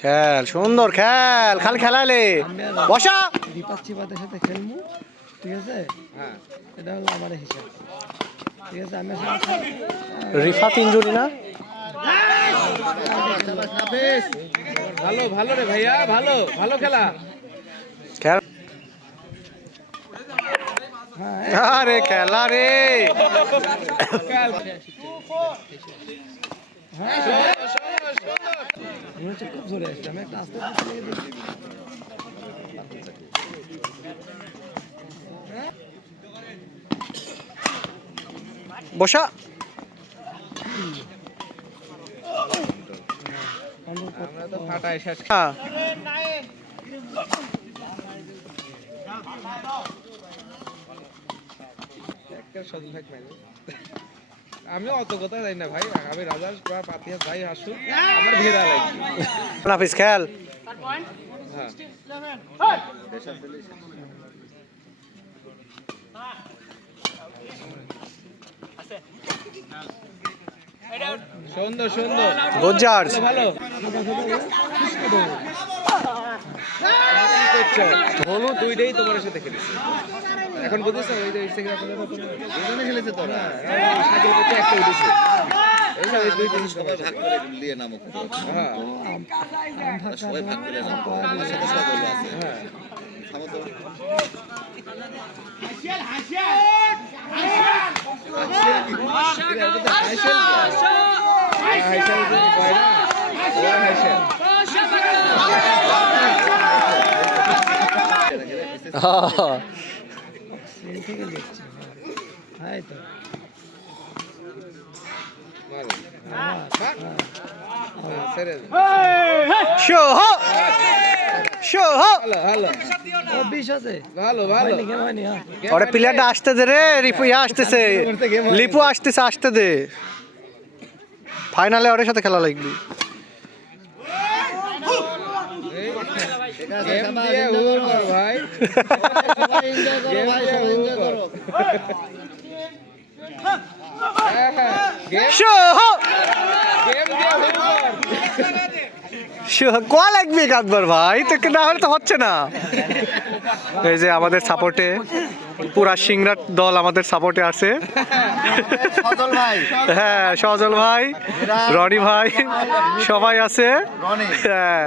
খেল সুন্দর খেল, খালি খেলালে বসা চিপাদের সাথে খেলবো, ঠিক আছে? হ্যাঁ, এটা হলো আমার হিসাব, ঠিক আছে? আমি রিফাত ইনজুরি না? ভালো ভালো রে ভাইয়া, ভালো ভালো খেলা। খেল আরে খেলা রে, খুব জোরে আসছে। আমি একটা আস্তে বসা আমরা তো ফাটায় শেষ। আমি অত কথা জানি না ভাই, আমি রাজার পাতিয়া ভাই আসুক, আমার ভিড়া লাগবে। নাফিস খেল। সুন্দর সুন্দর, গুড চার্জ। ভালো হলুদ দুইটাই তোমার সাথে খেলেছে। এখন বুঝেছো ওই যে দুজনে খেলেছে তো না, সাইকেল করতে একটা উঠেছে। এই যে দুই জিনিস সবাই ভাগ করে নিয়ে নামো। হ্যাঁ সবাই ভাগ করে নামো, আমার সাথে সব আছে। হ্যাঁ থামো তো। প্লেয়ারটা আসতে দে রে, রিপু আসতেছে, লিপু আসতেছে, আসতে দে। ফাইনালে ওর সাথে খেলা লাগবে। কোয়া লাগবে কাঁদবার ভাই, তো না হলে তো হচ্ছে না। এই যে আমাদের সাপোর্টে পুরা সিংড়ার দল আমাদের সাপোর্টে আছে। হ্যাঁ সজল ভাই, রনি ভাই সবাই আছে। হ্যাঁ